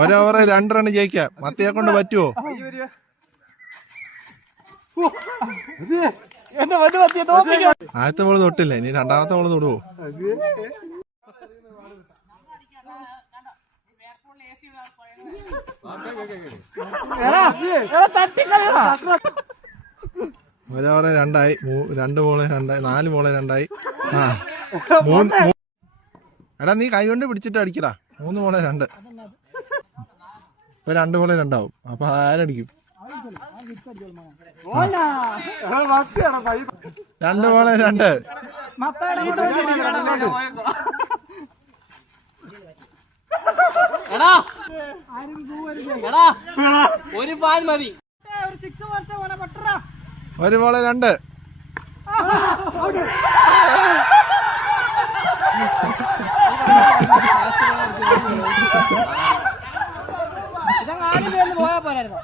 ഓരോവറെ 2 run ജയിക്കാം. മത്തിയെ കൊണ്ട് പറ്റുമോ? ആദ്യത്തെ ബോള് തൊട്ടില്ല, ഇനി രണ്ടാമത്തെ ബോള് തൊടുവോ? ഓരോവറെ 2 ആയി. 2 ബോള് 2 ആയി. 4 ബോള് 2 ആയി. ആ 3. എടാ നീ കൈ കൊണ്ട് പിടിച്ചിട്ട് അടിക്കടാ. 3 ബോള് 2. ഇപ്പൊ 2 ബോള് 2 ആവും. അപ്പൊ ആരടിക്കും? 2 ബോള് 2. ഒരു പാൽ മതി. 1 ബോള് 2. ഇതങ്ങാനും പോയാ പോരായിരുന്നു.